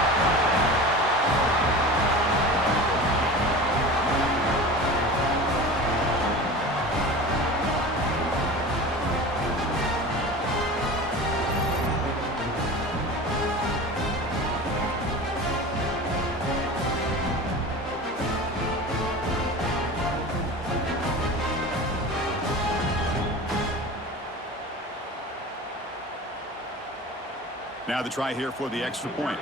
Now the try here for the extra point.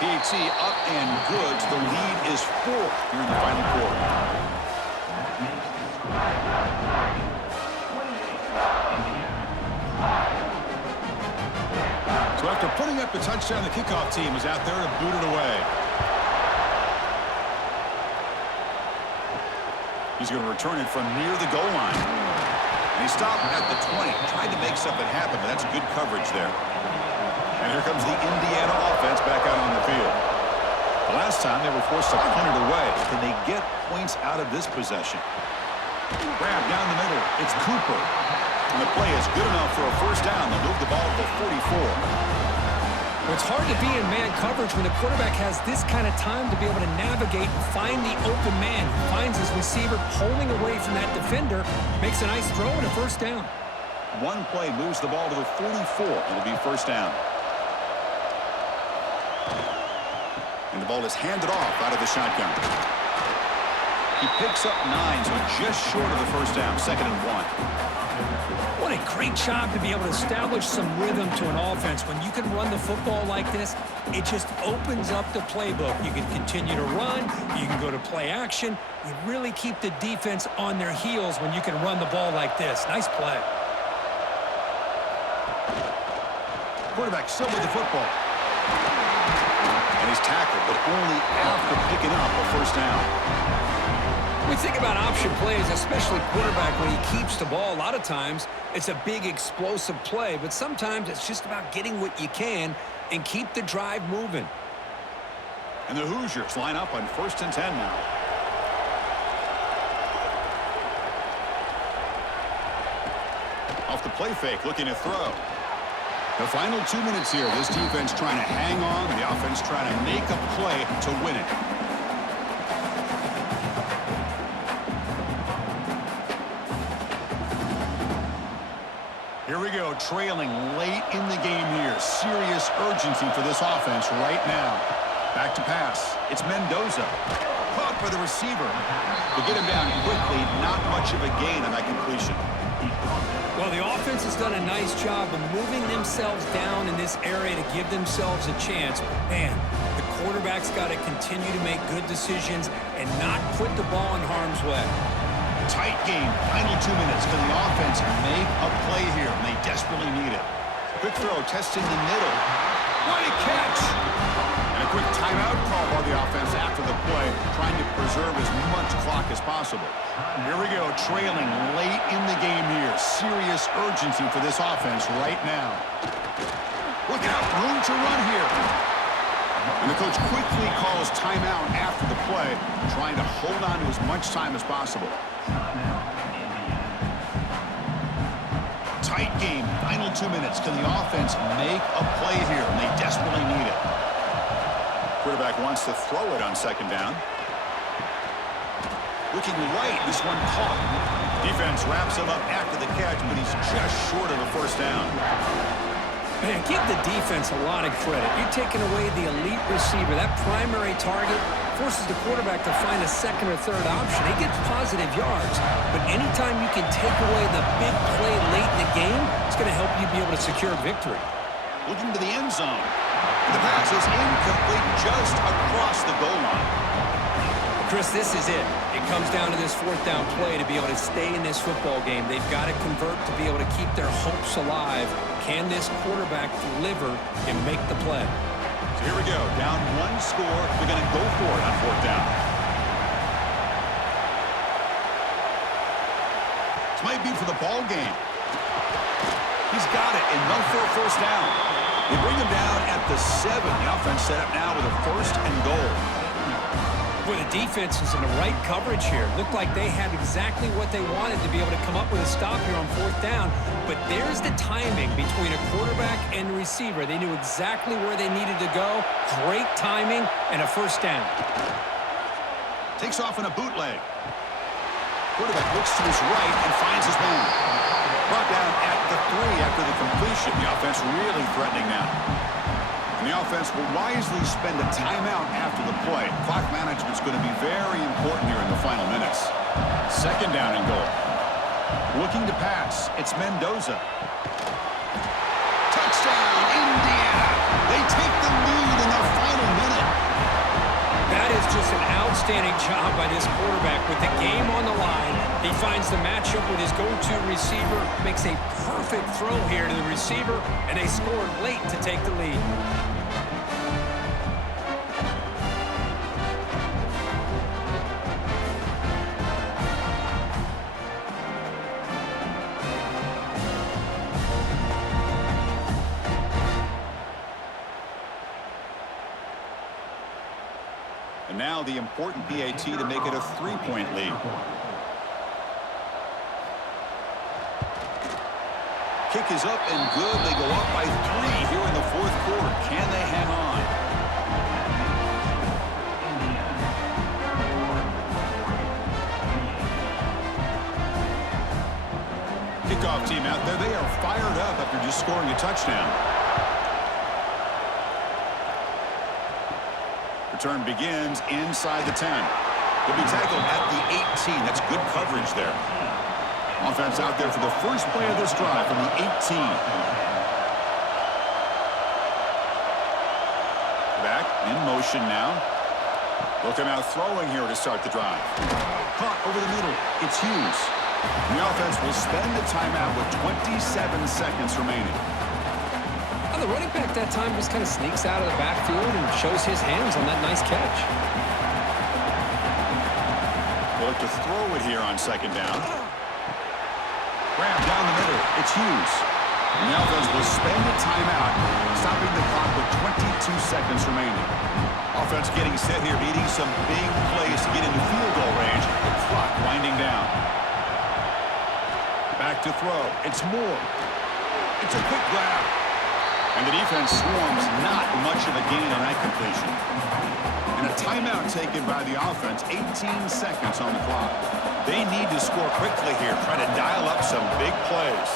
PAT up and good. The lead is 4 here in the final quarter. So after putting up a touchdown, the kickoff team is out there to boot it away. He's going to return it from near the goal line. And he stopped at the 20. Tried to make something happen, but that's good coverage there. And here comes the Indiana offense back out on the field. The last time they were forced to punt it away. Can they get points out of this possession? Grab down the middle. It's Cooper. And the play is good enough for a first down. They'll move the ball to the 44. Well, it's hard to be in man coverage when the quarterback has this kind of time to be able to navigate and find the open man. He finds his receiver pulling away from that defender, makes a nice throw and a first down. One play moves the ball to the 44. It'll be first down. And the ball is handed off out of the shotgun. He picks up 9, so just short of the first down, 2nd and 1. What a great job to be able to establish some rhythm to an offense. When you can run the football like this, it just opens up the playbook. You can continue to run. You can go to play action. You really keep the defense on their heels when you can run the ball like this. Nice play. Quarterback still with the football. And he's tackled, but only after picking up a first down. We think about option plays, especially quarterback, when he keeps the ball. A lot of times, it's a big explosive play, but sometimes it's just about getting what you can and keep the drive moving. And the Hoosiers line up on 1st and 10 now. Off the play fake, looking to throw. The final 2 minutes here. This defense trying to hang on. The offense trying to make a play to win it. Here we go, trailing late in the game here. Serious urgency for this offense right now. Back to pass. It's Mendoza. Caught by the receiver. To get him down quickly, not much of a gain on that completion. Well, the offense has done a nice job of moving themselves down in this area to give themselves a chance. Man, the quarterback's got to continue to make good decisions and not put the ball in harm's way. Tight game. Final 2 minutes. Can the offense make a play here? And they desperately need it. Quick throw, testing the middle. What a catch! And a quick timeout call by the offense after the play, trying to preserve as much clock as possible. Here we go, trailing late in the game here. Serious urgency for this offense right now. Look out, room to run here. And the coach quickly calls timeout after the play, trying to hold on to as much time as possible. Tight game, final 2 minutes. Can the offense make a play here? And they desperately need it. Quarterback wants to throw it on 2nd down. Looking right, this one caught. Defense wraps him up after the catch, but he's just short of a first down. Man, give the defense a lot of credit. You're taking away the elite receiver. That primary target forces the quarterback to find a 2nd or 3rd option. He gets positive yards, but anytime you can take away the big play late in the game, it's going to help you be able to secure victory. Looking to the end zone. The pass is incomplete just across the goal line. Chris, this is it. It comes down to this 4th down play to be able to stay in this football game. They've got to convert to be able to keep their hopes alive. Can this quarterback deliver and make the play? So here we go. Down 1 score. They're going to go for it on 4th down. This might be for the ball game. He's got it, enough for a first down. They bring him down at the 7. The offense set up now with a 1st and goal. Boy, the defense is in the right coverage here. Looked like they had exactly what they wanted to be able to come up with a stop here on 4th down. But there's the timing between a quarterback and a receiver. They knew exactly where they needed to go. Great timing and a first down. Takes off in a bootleg. Quarterback looks to his right and finds his man. Brought down at the 3 after the completion. The offense really threatening now. And the offense will wisely spend a timeout after the play. Clock management is going to be very important here in the final minutes. 2nd down and goal. Looking to pass. It's Mendoza. Touchdown, Indiana. They take the lead in the final minute. That is just an outstanding job by this quarterback with the game on the line. He finds the matchup with his go-to receiver, makes a perfect throw here to the receiver, and they scored late to take the lead. And now the important PAT to make it a 3-point lead. Kick is up and good. They go up by 3 here in the 4th quarter. Can they hang on? Kickoff team out there. They are fired up after just scoring a touchdown. Return begins inside the 10. He'll be tackled at the 18. That's good coverage there. Offense out there for the first play of this drive from the 18. Back in motion now. Looking out throwing here to start the drive. Caught over the middle. It's Hughes. The offense will spend the timeout with 27 seconds remaining. The running back that time just kind of sneaks out of the backfield and shows his hands on that nice catch. They'll look to throw it here on second down. Grab down the middle. It's Hughes. And the offense will spend the timeout, stopping the clock with 22 seconds remaining. Offense getting set here, needing some big plays to get into field goal range. The clock winding down. Back to throw. It's Moore. It's a quick grab. And the defense swarms, not much of a gain on that completion. And a timeout taken by the offense, 18 seconds on the clock. They need to score quickly here, trying to dial up some big plays.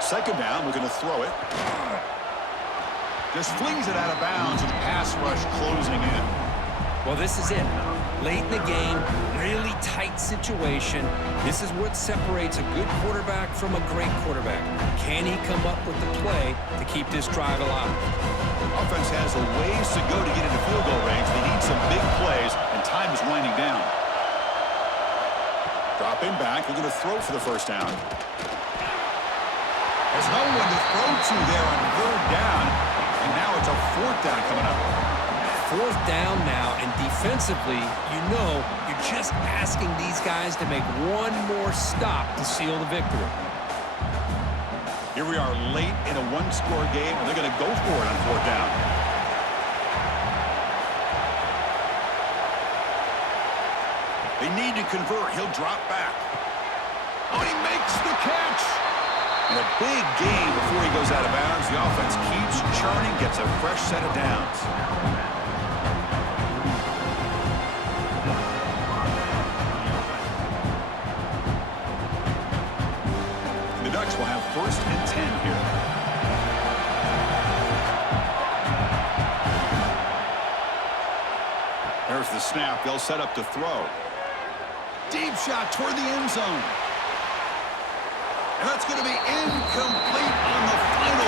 Second down, we're going to throw it. Just flings it out of bounds and pass rush closing in. Well, this is it. Late in the game, really tight situation. This is what separates a good quarterback from a great quarterback. Can he come up with the play to keep this drive alive? Offense has a ways to go to get into field goal range. They need some big plays, and time is winding down. Dropping back, we're going to throw for the first down. There's no one to throw to there on third down, and now it's a fourth down coming up. Fourth down now, and defensively, you know, you're just asking these guys to make one more stop to seal the victory. Here we are late in a one-score game, and they're going to go for it on fourth down. They need to convert. He'll drop back. Oh, he makes the catch. And a big gain before he goes out of bounds. The offense keeps churning, gets a fresh set of downs. The Ducks will have first and 10 here. There's the snap. They'll set up to throw. Deep shot toward the end zone. And that's going to be incomplete on the final